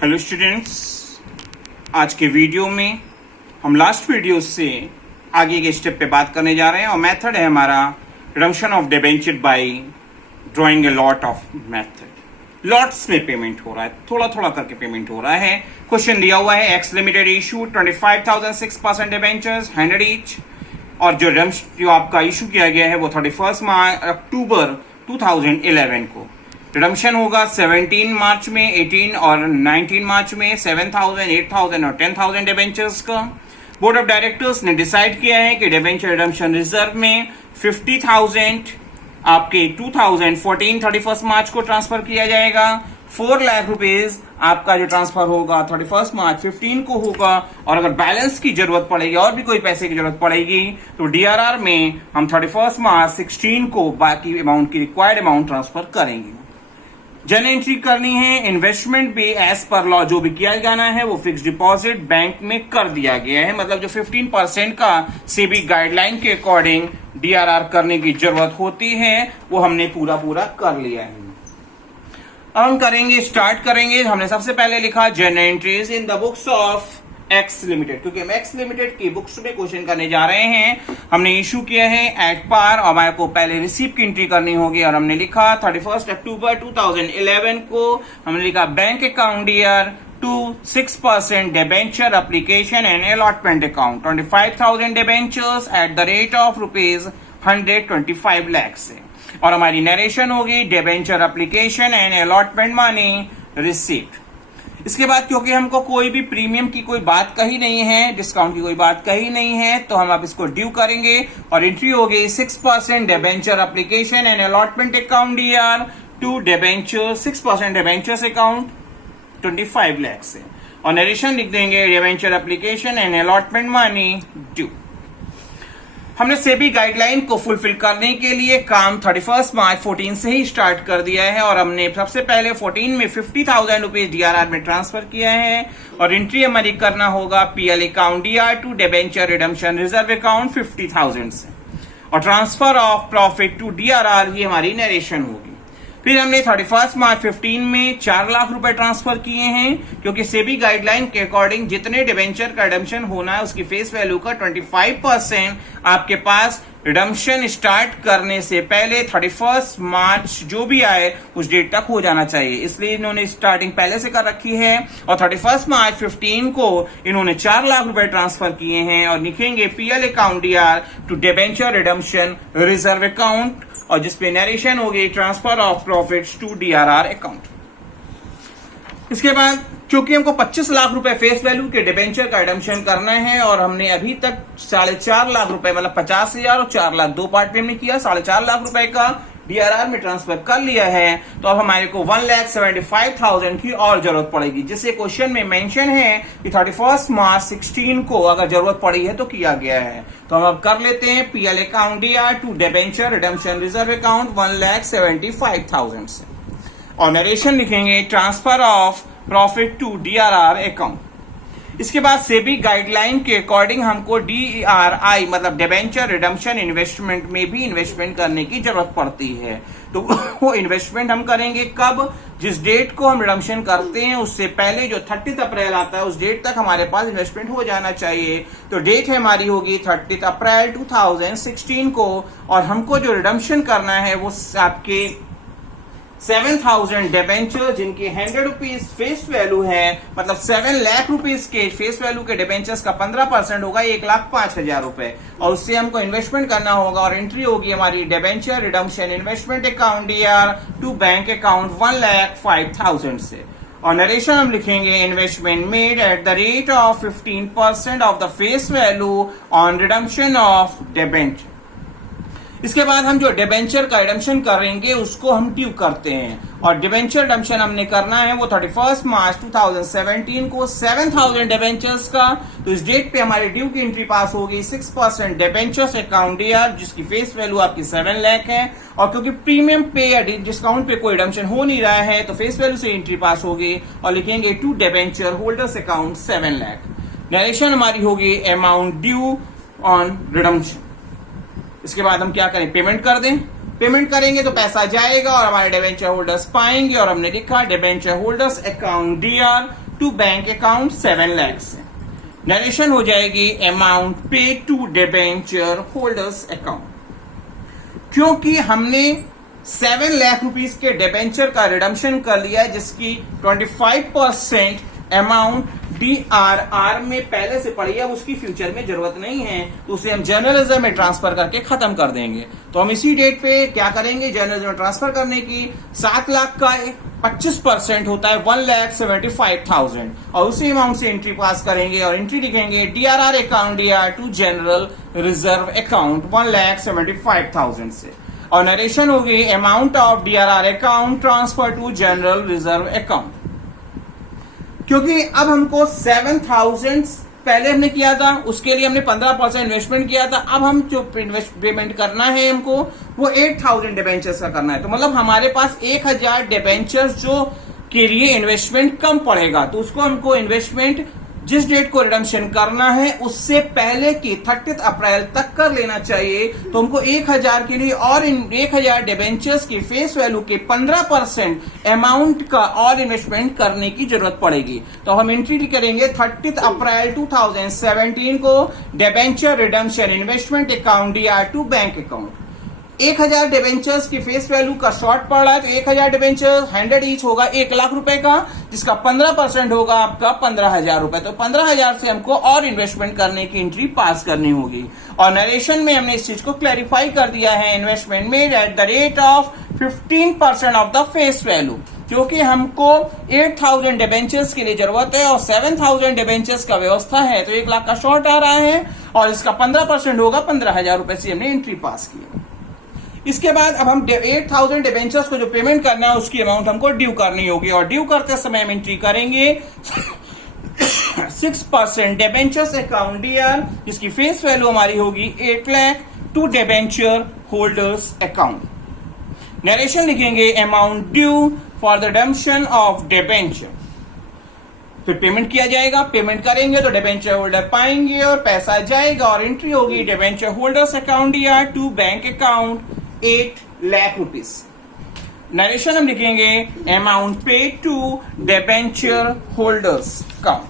Hello students, आज के video में हम लास्ट वीडियो से आगे के स्टेप पे बात करने जा रहे हैं और मेथड है हमारा redemption of debenture by drawing a lot of method. Lots में पेमेंट हो रहा है, थोड़ा थोड़ा करके पेमेंट हो रहा है। क्वेश्चन दिया हुआ है x limited issue 25,006% debentures 100 each, और जो आपका इशू किया गया है वो 31 अक्टूबर 2011 को। रिडम्पशन होगा 17 मार्च में, 18 और 19 मार्च में 7,000, 8,000 और 10,000 डिबेंचर्स का। बोर्ड ऑफ डायरेक्टर्स ने डिसाइड किया है कि डिबेंचर रिडम्पशन रिजर्व में 50,000 आपके 2014 31 मार्च को ट्रांसफर किया जाएगा। 4 लाख रुपीज आपका जो ट्रांसफर होगा 31 मार्च 15 को होगा, और अगर बैलेंस की जरूरत पड़ेगी और भी कोई पैसे की जरूरत पड़ेगी तो डीआरआर में हम 31 मार्च 16 को बाकी अमाउंट की रिक्वायर्ड अमाउंट ट्रांसफर करेंगे। जन एंट्री करनी है। इन्वेस्टमेंट भी एज पर लॉ जो भी किया जाना है वो फिक्स डिपॉजिट बैंक में कर दिया गया है, मतलब जो 15% का सेबी गाइडलाइन के अकॉर्डिंग डीआरआर करने की जरूरत होती है वो हमने पूरा कर लिया है। अब हम स्टार्ट करेंगे। हमने सबसे पहले लिखा जन entries in the books of x limited, क्योंकि हम एक्स लिमिटेड की बुक्स में क्वेश्चन करने जा रहे हैं। हमने इशू किया है एट पार और हमारे को पहले रिसीप्ट की एंट्री करनी होगी, और हमने लिखा 31 अक्टूबर 2011 को हमने लिखा bank account year to 6% debenture application and allotment account 25,000 debentures at the rate of ₹125 lakh से, और हमारी नरेशन होगी debenture application and allotment money receipt. इसके बाद क्योंकि हमको कोई भी प्रीमियम की कोई बात कही नहीं है, डिस्काउंट की कोई बात कही नहीं है, तो हम अब इसको ड्यू करेंगे और एंट्री होगी 6% debenture application and allotment account year to debenture 6% debentures account 25 lakh से, और नरेशन लिख देंगे debenture application and allotment money due. हमने सेबी गाइडलाइन को फुलफिल करने के लिए काम 31 मार्च 14 से ही स्टार्ट कर दिया है, और हमने सबसे पहले 14 में 50,000 रुपीज डीआरआर में ट्रांसफर किया है, और एंट्री हमारी करना होगा PL account DR to debenture redemption reserve account 50,000 से, और transfer of profit to DRR ही हमारी नरेशन होगी। फिर हमने 31 मार्च 15 में 4 लाख रुपए ट्रांसफर किए हैं, क्योंकि सेबी गाइडलाइन के अकॉर्डिंग जितने डिबेंचर का रिडम्पशन होना है उसकी फेस वैल्यू का 25% आपके पास रिडम्पशन स्टार्ट करने से पहले 31 मार्च जो भी आए उस डेट तक हो जाना चाहिए, इसलिए इन्होंने स्टार्टिंग पहले से कर रखी है। और 31 मार्च 15 को इन्होंने 4 लाख रुपए ट्रांसफर किए हैं, और लिखेंगे PL account DR to debenture redemption reserve account, और जिसपे नरेशन होगी transfer of profits to DRR account. इसके बाद क्योंकि हमको 25 लाख रुपए फेस वैल्यू के डिबेंचर का रिडम्पशन करना है, और हमने अभी तक 4.5 लाख रुपए मतलब 50,000 और 4 लाख दो पार्ट में किया, 4.5 लाख रुपए का डीआरआर में ट्रांसफर कर लिया है, तो अब हमारे को 1,75,000 की और जरूरत पड़ेगी, जिससे क्वेश्चन में मेंशन है कि 31 मार्च 16 को अगर जरूरत पड़ी है तो किया गया है। तो हम अब कर लेते हैं PL account DR to debenture redemption reserve account 1,75,000 से, और नरेशन लिखेंगे transfer of profit to DRR account. इसके बाद सेबी गाइडलाइन के अकॉर्डिंग हमको डीआरआई मतलब डिबेंचर रिडम्पशन इन्वेस्टमेंट में भी इन्वेस्टमेंट करने की जरूरत पड़ती है, तो वो इन्वेस्टमेंट हम करेंगे कब? जिस डेट को हम रिडम्पशन करते हैं उससे पहले जो 30 अप्रैल आता है उस डेट तक हमारे पास इन्वेस्टमेंट हो जाना चाहिए। तो डेट है हमारी होगी 30 अप्रैल 2016 को, और हमको जो रिडम्पशन करना है वो आपके 7,000 डिबेंचर जिनकी 100 रुपीज फेस वैल्यू है, मतलब 7 लाख रुपीज के फेस वैल्यू के डिबेंचर्स का 15% होगा 1,05,000 रुपए, और उससे हमको इन्वेस्टमेंट करना होगा, और एंट्री होगी हमारी debenture redemption investment account DR to bank account 1,05,000 से, और नरेशन हम लिखेंगे investment made at the rate of 15% of the face value on redemption of debenture. इसके बाद हम जो डिबेंचर का रिडम्पशन करेंगे उसको हम ड्यू करते हैं, और डिबेंचर रिडम्पशन हमने करना है वो 31 मार्च 2017 को 7,000 डिबेंचर्स का, तो इस डेट पे हमारी ड्यू की एंट्री पास होगी 6% डिबेंचर्स अकाउंट डीआर जिसकी फेस वैल्यू आपकी 7 लाख है, और क्योंकि प्रीमियम पे या डिस्काउंट पे कोई रिडम्पशन हो नहीं रहा है तो फेस वैल्यू से एंट्री पास होगी, और लिखेंगे to debenture holders account 7 lakh. Narration हमारी होगी अमाउंट ड्यू ऑन रिडम्पशन। इसके बाद हम क्या करें? पेमेंट कर दें। पेमेंट करेंगे तो पैसा जाएगा और हमारे डिबेंचर होल्डर्स पाएंगे, और हमने लिखा debenture holders account DR to bank account 7 lakh से। नरेशन हो जाएगी अमाउंट पे टू डिबेंचर होल्डर्स अकाउंट। क्योंकि हमने 7 लाख रुपीस के डिबेंचर का रिडम्पशन कर लिया है, जिसकी 25% अमाउंट DRR में पहले से पड़ी है, उसकी फ्यूचर में जरूरत नहीं है, तो उसे हम जर्नल रिजर्व में ट्रांसफर करके खत्म कर देंगे। तो हम इसी डेट पे क्या करेंगे, जर्नल रिजर्व में ट्रांसफर करने की 7 लाख का 25% होता है 1,75,000 और उसी अमाउंट से एंट्री पास करेंगे और एंट्री लिखेंगे DRR account DR to general reserve account 1,75,000 से। और नरेशन होगी amount of DRR account transfer to general reserve account. क्योंकि अब हमको 7,000 पहले हमने किया था, उसके लिए हमने 15% इन्वेस्टमेंट किया था। अब हम जो पेमेंट करना है हमको वो 8,000 डिबेंचर्स का करना है। तो मतलब हमारे पास 1,000 डिबेंचर्स जो के लिए इन्वेस्टमेंट कम पड़ेगा, तो उसको हमको इन्वेस्टमेंट जिस डेट को रिडम्पशन करना है उससे पहले की 30 अप्रैल तक कर लेना चाहिए। तो हमको 1,000 के लिए और 1,000 डिबेंचर्स की फेस वैल्यू के 15% अमाउंट का और इन्वेस्टमेंट करने की जरूरत पड़ेगी। तो हम एंट्री करेंगे 30 अप्रैल 2017 को debenture redemption investment account DR to bank account. 1,000 debentures की फेस वैल्यू का शॉर्ट पड़ रहा है, तो 1,000 डिबेंचर 100 ईच होगा 1 लाख रुपए का, जिसका 15% होगा आपका 15,000 रुपए। तो 15,000 से हमको और इन्वेस्टमेंट करने की एंट्री पास करनी होगी। और नरेशन में हमने इस चीज को क्लैरिफाई कर दिया है, investment made at the rate of 15% of the face value. क्योंकि हमको 8,000 डिबेंचर्स के लिए जरूरत है और 7,000 डिबेंचर्स का व्यवस्था है, तो 1 लाख का शॉर्ट आ रहा है और इसका 15% होगा 15,000 रुपए से हमने एंट्री पास की। इसके बाद अब हम 8,000 डिबेंचर्स को जो पेमेंट करना है उसकी अमाउंट हमको ड्यू करनी होगी और ड्यू करते समय हम एंट्री करेंगे 6% डिबेंचर्स अकाउंट DR, जिसकी फेस वैल्यू हमारी होगी 8 lakh to debenture holders account. Narration लिखेंगे amount due for the redemption of debenture. फिर पेमेंट किया जाएगा, पेमेंट करेंगे तो डिबेंचर होल्डर पाएंगे और पैसा जाएगा और एंट्री होगी debenture holders account DR to bank account 8 lakh rupees. Narration हम लिखेंगे अमाउंट पे टू डिबेंचर होल्डर्स अकाउंट।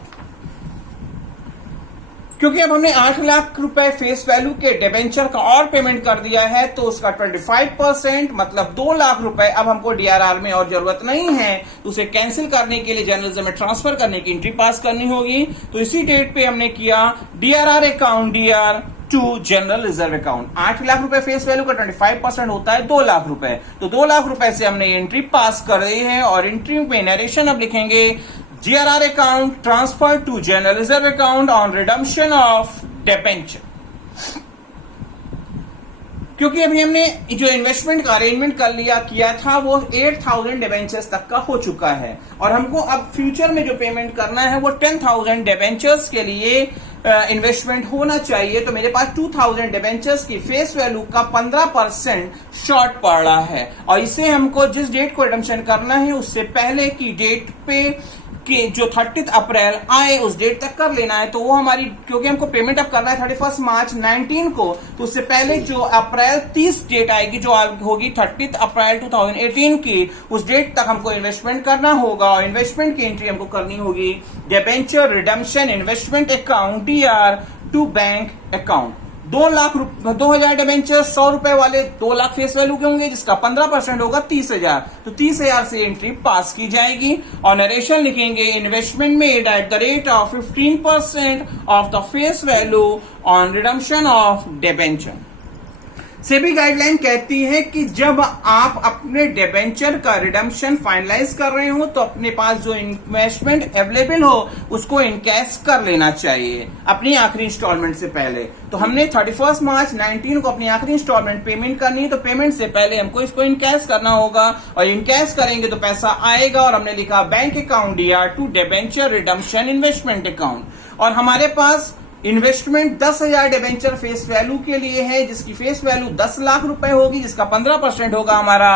क्योंकि अब हमने 8 लाख रुपए फेस वैल्यू के डिबेंचर का और पेमेंट कर दिया है, तो उसका 25% मतलब 2 लाख रुपए अब हमको DRR में और जरूरत नहीं है, तो उसे कैंसिल करने के लिए जनरल रिजर्व में ट्रांसफर करने की एंट्री पास करनी होगी। तो इसी डेट पे हमने किया DRR account DR to general reserve account. 8 lakh रुपए फेस वैल्यू का 25% होता है 2 लाख रुपए, तो 2 लाख रुपए से हमने एंट्री पास कर दी है और एंट्री में नरेशन अब लिखेंगे GRR account transfer to general reserve account on redemption of debenture. क्योंकि अभी हमने जो इन्वेस्टमेंट का अरेंजमेंट कर लिया किया था वो 8,000 डिबेंचर्स तक का हो चुका है और हमको अब फ्यूचर में जो पेमेंट करना है वो 10,000 डिबेंचर्स के लिए इन्वेस्टमेंट होना चाहिए। तो मेरे पास 2,000 डिबेंचर्स की फेस वैल्यू का 15% शॉर्ट पड़ रहा है और इसे हमको जिस डेट को रिडम्पशन करना है उससे पहले की डेट पे कि जो 30 अप्रैल आए उस डेट तक कर लेना है। तो वो हमारी, क्योंकि हमको पेमेंट अब करना है 31 मार्च 19 को, तो उससे पहले जो अप्रैल 30 डेट आएगी जो होगी 30 अप्रैल 2018 की, उस डेट तक हमको इन्वेस्टमेंट करना होगा और इन्वेस्टमेंट की एंट्री हमको करनी होगी debenture redemption investment account DR to bank account. 2,000 debenture 100 रुपए वाले 2 लाख फेस वैल्यू के होंगे, जिसका 15% होगा 30,000, तो 30,000 से एंट्री पास की जाएगी और नरेशन लिखेंगे investment made at the rate of 15% of the face value on redemption of debenture. SEBI guideline कहती है कि जब आप अपने डिबेंचर का रिडम्पशन फाइनलाइज कर रहे हो तो अपने पास जो इन्वेस्टमेंट अवेलेबल हो उसको इनकैश कर लेना चाहिए अपनी आखिरी इंस्टॉलमेंट से पहले। तो हमने 31 मार्च 19 को अपनी आखिरी इंस्टॉलमेंट पेमेंट करनी है, तो पेमेंट से पहले हमको इसको इनकैश करना होगा और इनकैश करेंगे तो पैसा आएगा और हमने लिखा bank account DR to debenture redemption investment account. और हमारे पास इन्वेस्टमेंट 10,000 डिबेंचर फेस वैल्यू के लिए है, जिसकी फेस वैल्यू 10 लाख रुपए होगी, जिसका 15% होगा हमारा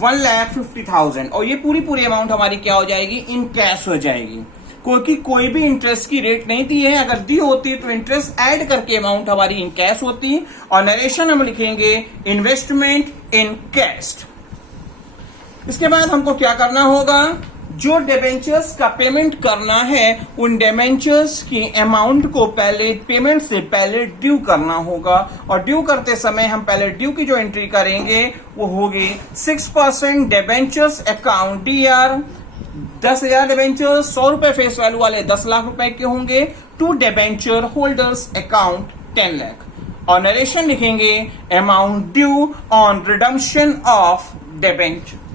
1,50,000 और ये पूरी अमाउंट हमारी क्या हो जाएगी, इन कैश हो जाएगी। क्योंकि कोई भी इंटरेस्ट की रेट नहीं दी है, अगर दी होती तो इंटरेस्ट ऐड करके अमाउंट हमारी इन कैश होती। और नरेशन हम लिखेंगे इन्वेस्टमेंट इन कैश। इसके बाद हमको क्या करना होगा, जो डिबेंचर्स का पेमेंट करना है उन डिबेंचर्स की अमाउंट को पहले पेमेंट से पहले ड्यू करना होगा, और ड्यू करते समय हम पहले ड्यू की जो एंट्री करेंगे वो होगी 6% डिबेंचर्स अकाउंट DR 10,000 डिबेंचर्स 100 रुपए फेस वैल्यू वाले 10 लाख रुपए के होंगे, to debenture holders account 10 lakh, और नरेशन लिखेंगे amount due on redemption of debenture.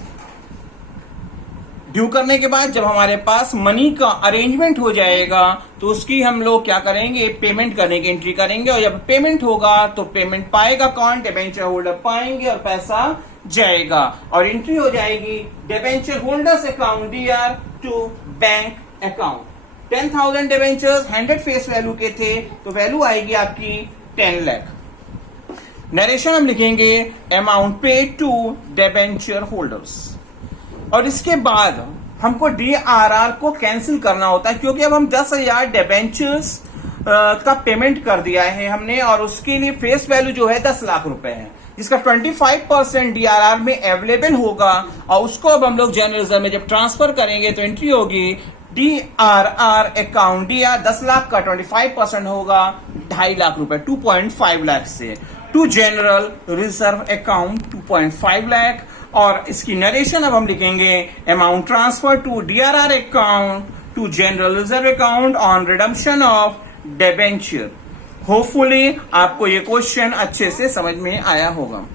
Due करने के बाद जब हमारे पास मनी का अरेंजमेंट हो जाएगा तो उसकी हम लोग क्या करेंगे, पेमेंट करने की एंट्री करेंगे, और जब पेमेंट होगा तो पेमेंट पाएगा कौन, डिबेंचर होल्डर पाएंगे और पैसा जाएगा, और एंट्री हो जाएगी debenture holders account DR to bank account. 10,000 debentures 100 face value के थे तो वैल्यू आएगी आपकी 10 लाख। नरेशन हम लिखेंगे amount paid to debenture holders, और इसके बाद हमको DRR को कैंसिल करना होता है, क्योंकि अब हम 10,000 डिबेंचर्स का पेमेंट कर दिया है हमने, और उसके लिए फेस वैल्यू जो है 10 लाख रुपए है, जिसका 25% DRR में अवेलेबल होगा, और उसको अब हम लोग जनरल रिजर्व में जब ट्रांसफर करेंगे तो एंट्री होगी DRR अकाउंट DR 10 लाख का 25% होगा 2.5 लाख रुपए, 2.5 लाख से to general reserve account 2.5 lakh, और इसकी नरेशन अब हम लिखेंगे amount transfer to DRR account to general reserve account on redemption of debenture. Hopefully आपको ये क्वेश्चन अच्छे से समझ में आया होगा।